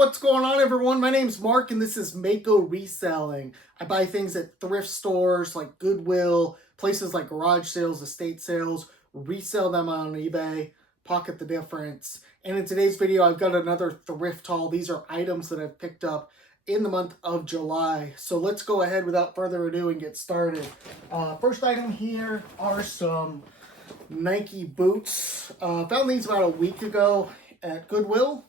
What's going on, everyone? My name's Mark and this is Mako Reselling. I buy things at thrift stores like Goodwill, places like garage sales, estate sales, resell them on eBay, pocket the difference. And in today's video, I've got another thrift haul. These are items that I've picked up in the month of July. So let's go ahead without further ado and get started. First item here are some Nike boots. Found these about a week ago at Goodwill.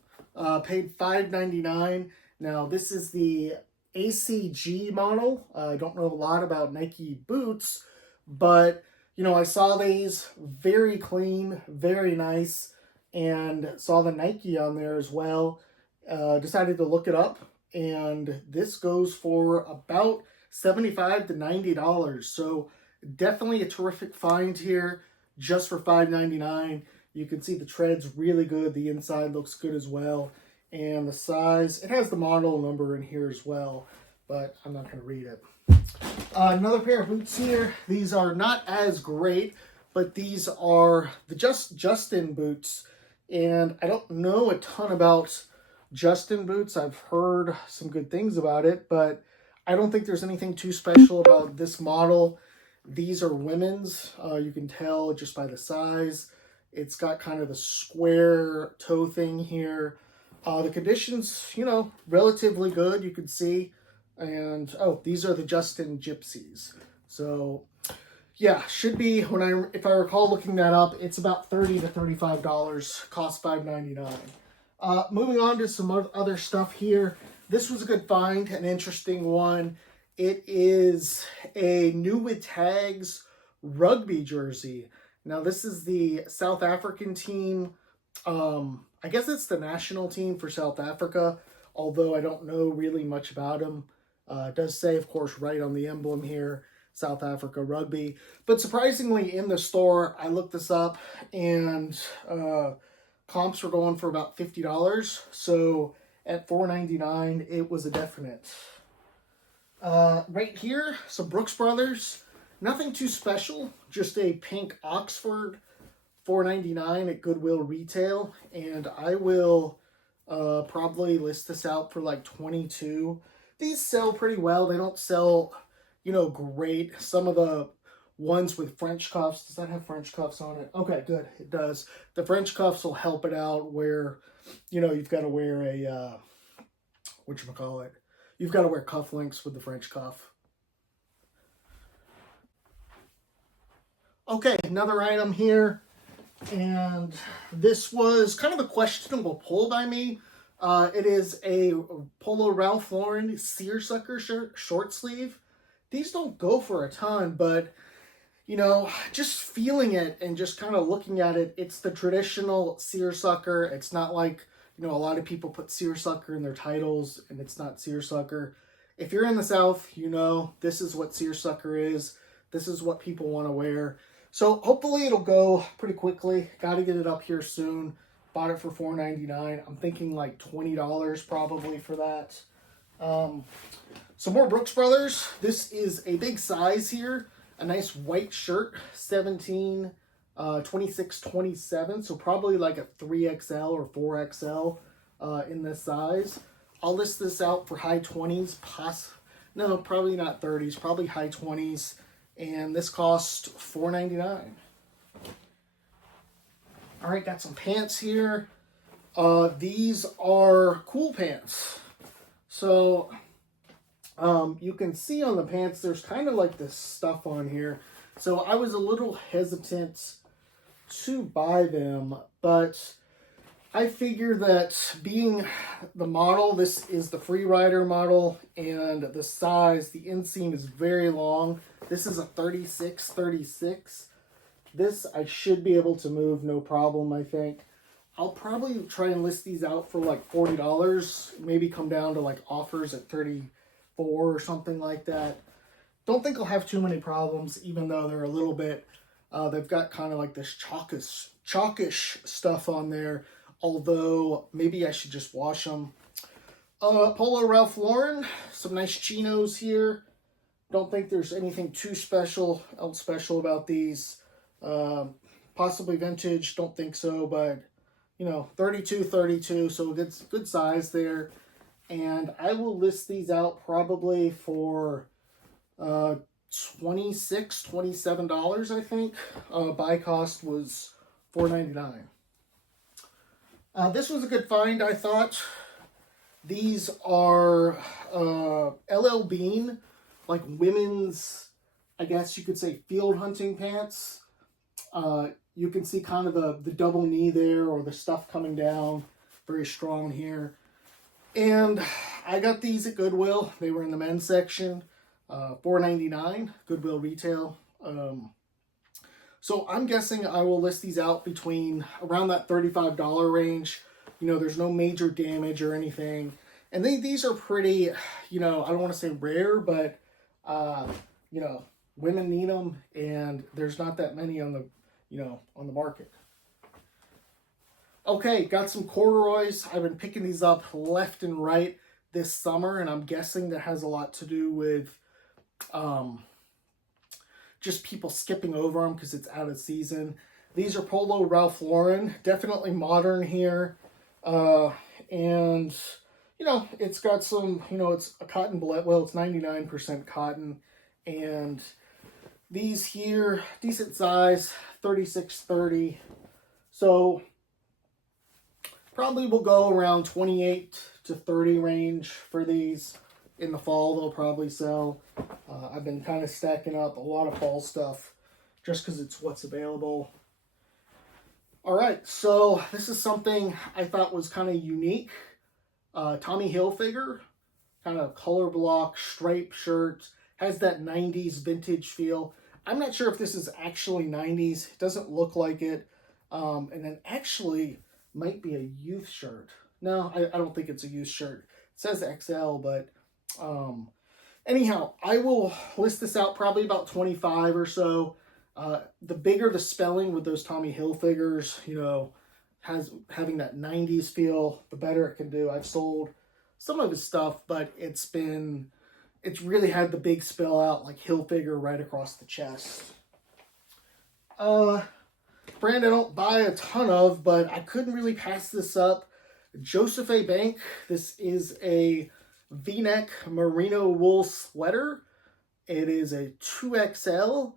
Paid $5.99. Now this is the ACG model. I don't know a lot about Nike boots, but I saw these, very clean, very nice, and saw the Nike on there as well. Decided to look it up, and this goes for about $75 to $90. So definitely a terrific find here just for $5.99. You can see the tread's really good. The inside looks good as well. And the size, it has the model number in here as well, but I'm not going to read it. Another pair of boots here. These are not as great, but these are the Justin boots. And I don't know a ton about Justin boots. I've heard some good things about it, but I don't think there's anything too special about this model. These are women's. You can tell just by the size. It's got kind of a square toe thing here. The condition's, relatively good, you can see. And, these are the Justin Gypsies. So, yeah, should be, if I recall looking that up, it's about $30 to $35, cost $5.99. Moving on to some other stuff here. This was a good find, an interesting one. It is a new with tags rugby jersey. Now, this is the South African team. I guess it's the national team for South Africa, although I don't know really much about them. It does say, of course, right on the emblem here, South Africa Rugby. But surprisingly, in the store, I looked this up, and comps were going for about $50. So at $4.99, it was a definite. Right here, some Brooks Brothers. Nothing too special, just a pink Oxford, $4.99 at Goodwill retail, and I will probably list this out for like $22. These sell pretty well. They don't sell, great. Some of the ones with French cuffs, does that have French cuffs on it? Okay, good, it does. The French cuffs will help it out where, you've got to wear a, whatchamacallit, you've got to wear cufflinks with the French cuff. Okay, another item here, and this was kind of a questionable pull by me. It is a Polo Ralph Lauren seersucker shirt, short sleeve. These don't go for a ton, but, just feeling it and just kind of looking at it, it's the traditional seersucker. It's not like, a lot of people put seersucker in their titles, and it's not seersucker. If you're in the South, this is what seersucker is. This is what people want to wear. So hopefully it'll go pretty quickly. Got to get it up here soon. Bought it for $4.99. I'm thinking like $20 probably for that. Some more Brooks Brothers. This is a big size here. A nice white shirt, 17, 26, 27. So probably like a 3XL or 4XL in this size. I'll list this out for high 20s. No, probably not 30s. Probably high 20s. And this cost $4.99. All right, got some pants here. These are cool pants. So you can see on the pants, there's kind of like this stuff on here. So I was a little hesitant to buy them, but I figure that being the model, this is the Free Rider model, and the size, the inseam is very long. This is a 36. This I should be able to move no problem, I think. I'll probably try and list these out for like $40. Maybe come down to like offers at 34 or something like that. Don't think I'll have too many problems, even though they're a little bit, they've got kind of like this chalkish stuff on there. Although, maybe I should just wash them. Polo Ralph Lauren. Some nice chinos here. Don't think there's anything too special about these. Possibly vintage. Don't think so, but, 32, 32, so it's good size there. And I will list these out probably for uh, $26, $27, I think. Buy cost was $4.99. This was a good find, I thought. These are LL Bean, like women's, I guess you could say, field hunting pants. You can see kind of the double knee there, or the stuff coming down, very strong here. And I got these at Goodwill. They were in the men's section, $4.99, Goodwill retail. So I'm guessing I will list these out between around that $35 range. There's no major damage or anything. And these are pretty, I don't want to say rare, but, women need them, and there's not that many on the market. Okay, got some corduroys. I've been picking these up left and right this summer, and I'm guessing that has a lot to do with just people skipping over them because it's out of season. These are Polo Ralph Lauren, definitely modern here. And, it's got some, it's a cotton blend. Well, it's 99% cotton. And these here, decent size, 36-30. So probably will go around 28 to 30 range for these. In the fall, they'll probably sell. I've been kind of stacking up a lot of fall stuff just because it's what's available. All right, so this is something I thought was kind of unique. Tommy Hilfiger, kind of color block, striped shirt, has that 90s vintage feel. I'm not sure if this is actually 90s. It doesn't look like it. And then actually might be a youth shirt. No, I don't think it's a youth shirt. It says XL, but anyhow, I will list this out probably about 25 or so. The bigger the spelling with those Tommy Hilfigers, having that 90s feel, the better it can do. I've sold some of his stuff, but it's really had the big spell out, like Hilfiger right across the chest. Brand I don't buy a ton of, but I couldn't really pass this up. Joseph A. Bank. This is a V-neck merino wool sweater. It is a 2XL,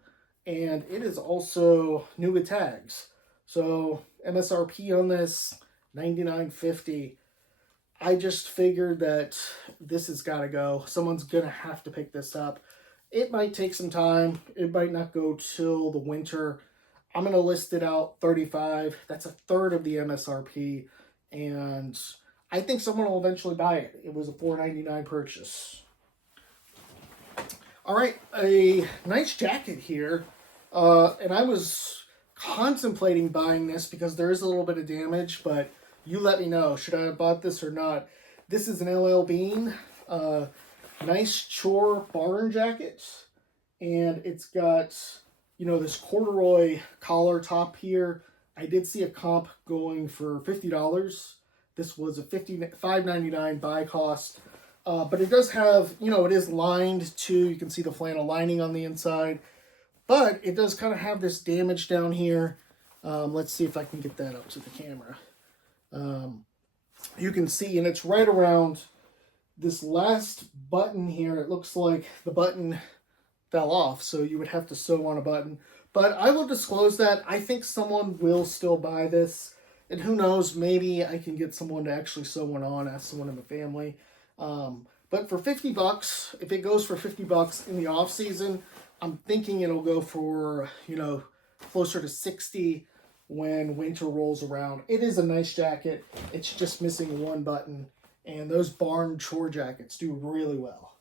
and it is also new with tags. So MSRP on this, $99.50. I just figured that this has got to go. Someone's going to have to pick this up. It might take some time. It might not go till the winter. I'm going to list it out $35. That's a third of the MSRP. And I think someone will eventually buy it. It was a $4.99 purchase. All right, a nice jacket here. And I was contemplating buying this because there is a little bit of damage, but you let me know. Should I have bought this or not? This is an LL Bean. Nice chore barn jacket. And it's got, this corduroy collar top here. I did see a comp going for $50. This was a $5.99 buy cost. But it does have, it is lined too. You can see the flannel lining on the inside. But it does kind of have this damage down here. Let's see if I can get that up to the camera. You can see, and it's right around this last button here. It looks like the button fell off, so you would have to sew on a button. But I will disclose that. I think someone will still buy this. And who knows, maybe I can get someone to actually sew one on, ask someone in the family. But for $50, if it goes for $50 in the off season, I'm thinking it'll go for, closer to $60 when winter rolls around. It is a nice jacket. It's just missing one button. And those barn chore jackets do really well.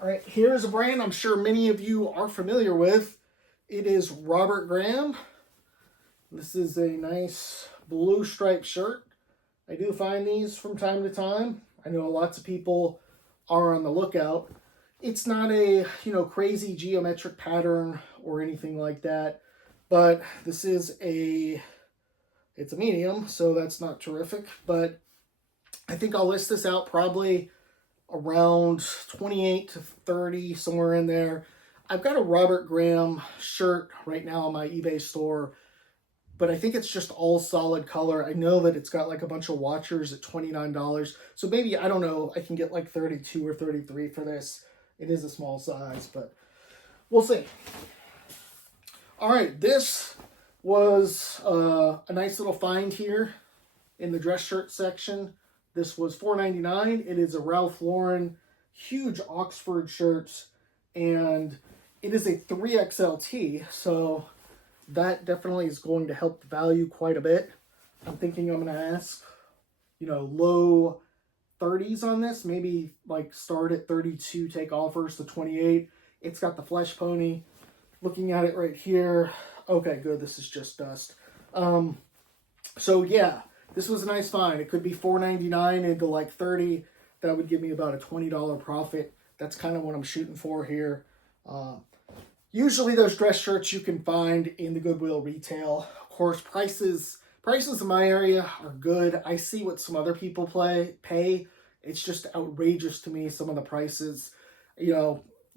All right, here's a brand I'm sure many of you are familiar with. It is Robert Graham. This is a nice blue striped shirt. I do find these from time to time. I know lots of people are on the lookout. It's not a, crazy geometric pattern or anything like that, but this is it's a medium, so that's not terrific, but I think I'll list this out probably around 28 to 30, somewhere in there. I've got a Robert Graham shirt right now on my eBay store. but I think it's just all solid color. I know that it's got like a bunch of watchers at $29. So maybe, I don't know, I can get like 32 or 33 for this. It is a small size, but we'll see. All right, this was a nice little find here in the dress shirt section. This was $4.99. It is a Ralph Lauren huge Oxford shirt, and it is a 3XLT, so that definitely is going to help the value quite a bit. I'm thinking I'm going to ask, low 30s on this, maybe like start at 32, take offers to 28. It's got the flesh pony. Looking at it right here. Okay, good. This is just dust. So yeah, this was a nice find. It could be $4.99 into like 30. That would give me about a $20 profit. That's kind of what I'm shooting for here. Usually those dress shirts you can find in the Goodwill retail. Of course, prices in my area are good. I see what some other people pay. It's just outrageous to me, some of the prices.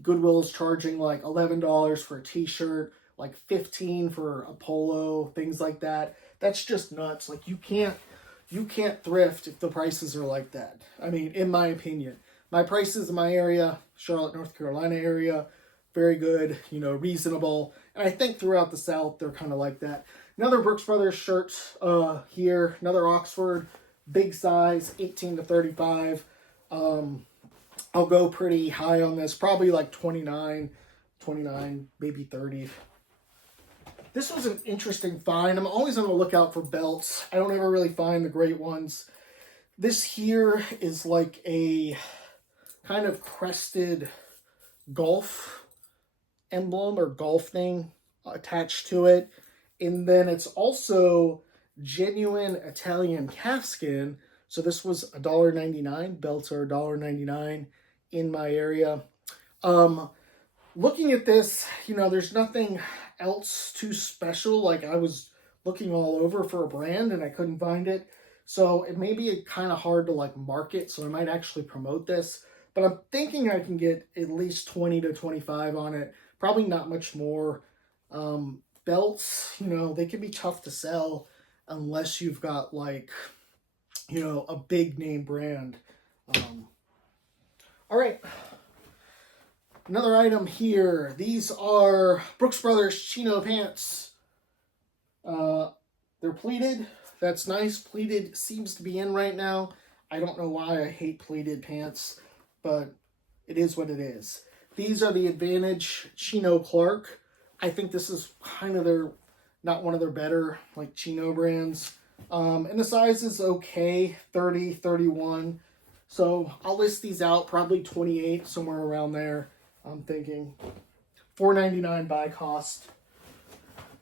Goodwill is charging like $11 for a t-shirt, like $15 for a polo, things like that. That's just nuts. Like you can't thrift if the prices are like that. I mean, in my opinion, my prices in my area, Charlotte, North Carolina area, very good, reasonable. And I think throughout the South, they're kind of like that. Another Brooks Brothers shirt here, another Oxford, big size, 18 to 35. I'll go pretty high on this, probably like 29, maybe 30. This was an interesting find. I'm always on the lookout for belts. I don't ever really find the great ones. This here is like a kind of crested golf emblem or golf thing attached to it. And then it's also genuine Italian calfskin. So this was $1.99. Belts are $1.99 in my area. Looking at this, there's nothing else too special. Like I was looking all over for a brand and I couldn't find it. So it may be kind of hard to like market. So I might actually promote this, but I'm thinking I can get at least 20 to 25 on it. Probably not much more. Belts, they can be tough to sell unless you've got like, a big name brand. All right. Another item here. These are Brooks Brothers chino pants. They're pleated. That's nice. Pleated seems to be in right now. I don't know why I hate pleated pants, but it is what it is. These are the Advantage Chino Clark. I think this is kind of not one of their better like chino brands. And the size is okay, 30, 31. So I'll list these out, probably 28, somewhere around there. I'm thinking $4.99 buy cost.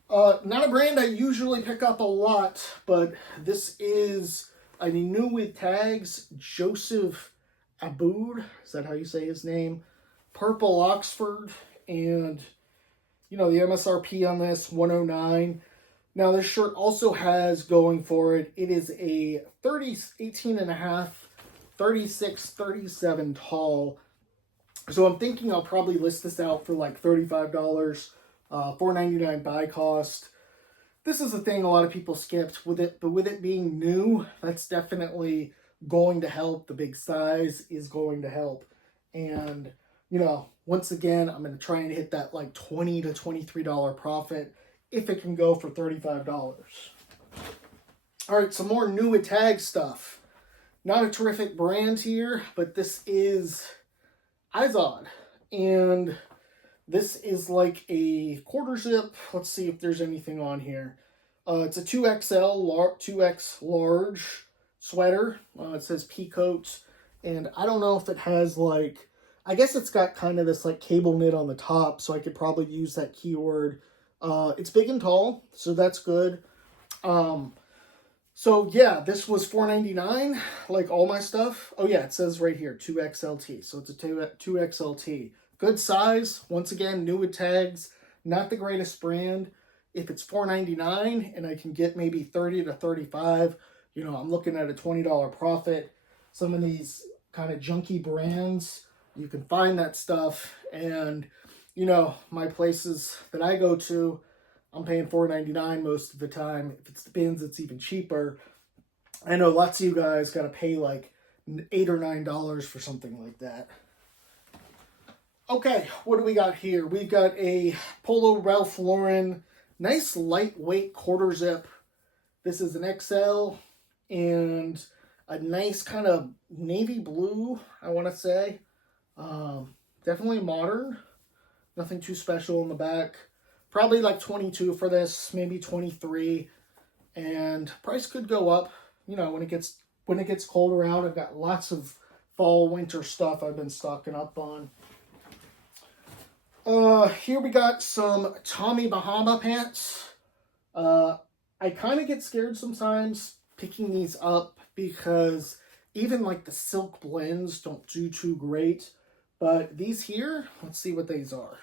Not a brand I usually pick up a lot, but this is a new with tags, Joseph Aboud. Is that how you say his name? Purple Oxford. And, the MSRP on this, $109. Now, this shirt also has going for it, it is a 18 and a half, 36, 37 tall. So I'm thinking I'll probably list this out for like $35, $4.99 buy cost. This is a thing a lot of people skipped with it, but with it being new, that's definitely going to help. The big size is going to help. And, once again, I'm going to try and hit that like $20 to $23 profit if it can go for $35. All right, some more new with tag stuff. Not a terrific brand here, but this is Izod. And this is like a quarter zip. Let's see if there's anything on here. It's a 2X large sweater. It says Peacoat. And I don't know if it has like, I guess it's got kind of this like cable knit on the top, so I could probably use that keyword. It's big and tall, so that's good. So yeah, this was $4.99, like all my stuff. Oh yeah, it says right here, 2XLT. So it's a 2XLT. Good size. Once again, new with tags. Not the greatest brand. If it's $4.99 and I can get maybe 30 to 35, I'm looking at a $20 profit. Some of these kind of junky brands, you can find that stuff. And, my places that I go to, I'm paying $4.99 most of the time. If it's the bins, it's even cheaper. I know lots of you guys got to pay like $8 or $9 for something like that. Okay, what do we got here? We've got a Polo Ralph Lauren, nice lightweight quarter zip. This is an XL and a nice kind of navy blue, I want to say. Definitely modern. Nothing too special in the back. Probably like 22 for this, maybe 23. And price could go up, you know, when it gets colder out. I've got lots of fall, winter stuff I've been stocking up on. Here we got some Tommy Bahama pants. I kind of get scared sometimes picking these up because even like the silk blends don't do too great. But these here, let's see what these are.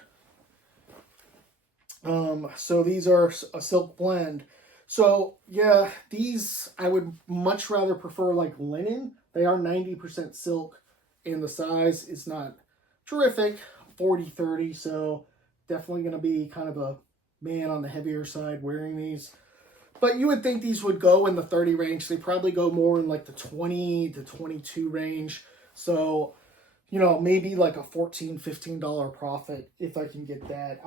So these are a silk blend. So yeah, these I would much rather prefer like linen. They are 90% silk and the size is not terrific, 40-30. So definitely going to be kind of a man on the heavier side wearing these. But you would think these would go in the 30 range. They probably go more in like the 20 to 22 range. So, you know, maybe like a $14, $15 profit if I can get that.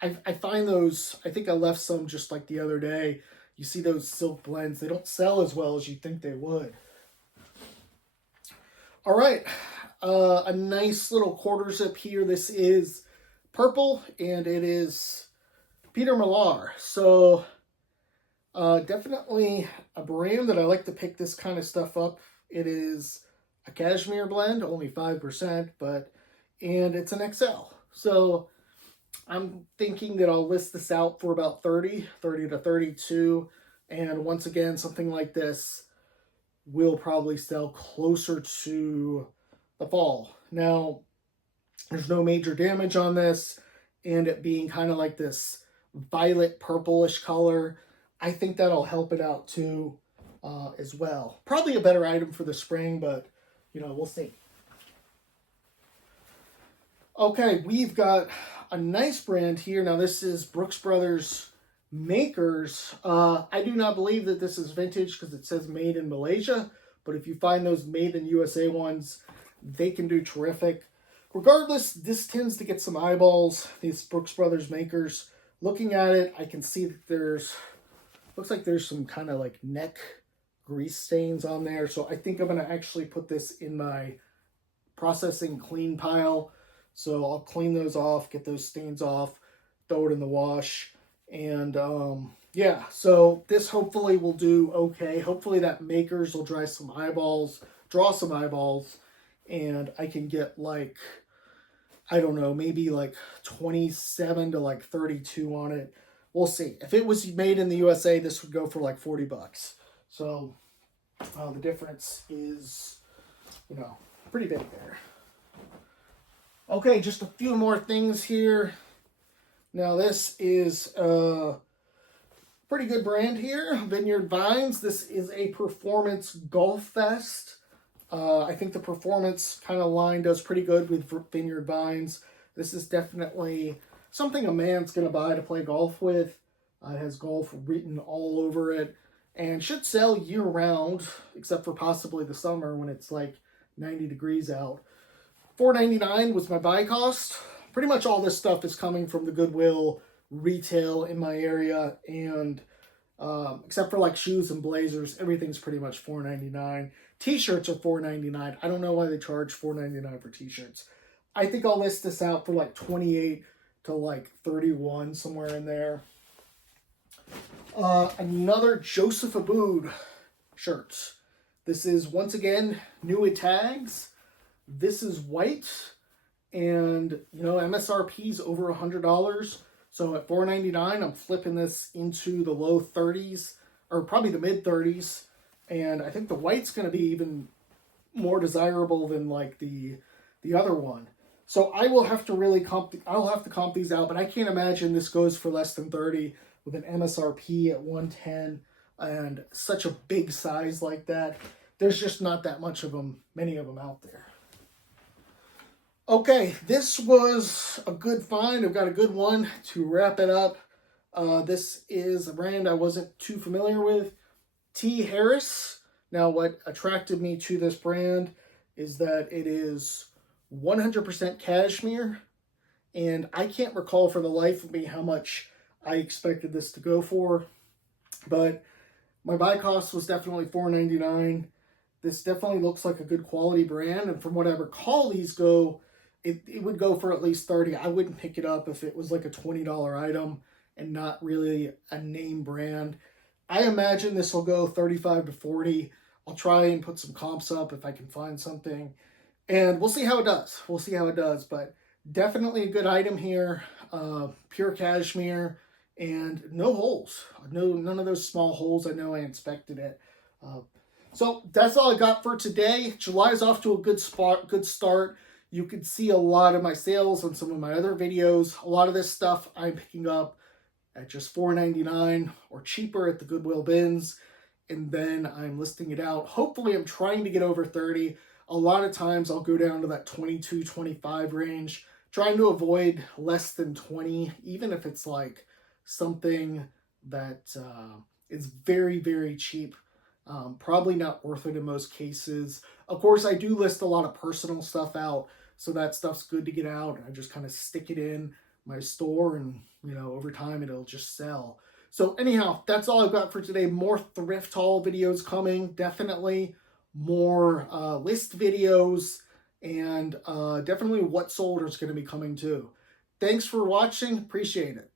I find those, I think I left some just like the other day. You see those silk blends, they don't sell as well as you think they would. All right, a nice little quarter zip here. This is purple and it is Peter Millar. So definitely a brand that I like to pick this kind of stuff up. It is a cashmere blend, only 5%, and it's an XL. So I'm thinking that I'll list this out for about 30 to 32. And once again, something like this will probably sell closer to the fall. Now, there's no major damage on this, and it being kind of like this violet purplish color, I think that'll help it out too as well. Probably a better item for the spring, but you know, we'll see. Okay, we've got a nice brand here. Now this is Brooks Brothers Makers. I do not believe that this is vintage because it says made in Malaysia, but if you find those made in USA ones, they can do terrific. Regardless, this tends to get some eyeballs, these Brooks Brothers Makers. Looking at it, I can see that looks like there's some kind of like neck grease stains on there. So I think I'm going to actually put this in my processing clean pile. So I'll clean those off, get those stains off, throw it in the wash. And yeah, so this hopefully will do okay. Hopefully that Makers will draw some eyeballs, and I can get like, I don't know, maybe like 27 to like 32 on it. We'll see. If it was made in the USA, this would go for like $40. So the difference is, you know, pretty big there. Okay, just a few more things here. Now this is a pretty good brand here, Vineyard Vines. This is a performance golf vest. I think the performance kind of line does pretty good with Vineyard Vines. This is definitely something a man's going to buy to play golf with. It has golf written all over it and should sell year round, except for possibly the summer when it's like 90 degrees out. $4.99 was my buy cost. Pretty much all this stuff is coming from the Goodwill retail in my area, and except for like shoes and blazers, everything's pretty much $4.99. T-shirts are $4.99. I don't know why they charge $4.99 for t-shirts. I think I'll list this out for like 28 to like 31, somewhere in there. Another Joseph Abood shirt. This is once again new with tags. This is white, and you know, MSRP is over $100. So at $4.99, I'm flipping this into the low 30s, or probably the mid 30s. And I think the white's going to be even more desirable than like the other one. So I will have to really I'll have to comp these out, but I can't imagine this goes for less than 30 with an MSRP at 110 and such a big size like that. There's just not that many of them out there. Okay, this was a good find. I've got a good one to wrap it up. This is a brand I wasn't too familiar with, T. Harris. Now, what attracted me to this brand is that it is 100% cashmere, and I can't recall for the life of me how much I expected this to go for, but my buy cost was definitely $4.99. This definitely looks like a good quality brand, and from what I recall, these go, it would go for at least $30. I wouldn't pick it up if it was like a $20 item and not really a name brand. I imagine this will go 35 to 40. I'll try and put some comps up if I can find something, and we'll see how it does. We'll see how it does, but definitely a good item here. Pure cashmere and no holes. None of those small holes. I know I inspected it. So that's all I got for today. July's off to a good start. You can see a lot of my sales on some of my other videos. A lot of this stuff I'm picking up at just $4.99 or cheaper at the Goodwill bins, and then I'm listing it out. Hopefully I'm trying to get over 30. A lot of times I'll go down to that 22, 25 range, trying to avoid less than 20, even if it's like something that is very, very cheap. Probably not worth it in most cases. Of course, I do list a lot of personal stuff out, so that stuff's good to get out. I just kind of stick it in my store, and over time it'll just sell. So anyhow, that's all I've got for today. More thrift haul videos coming, definitely. More list videos, and definitely what sold is going to be coming too. Thanks for watching. Appreciate it.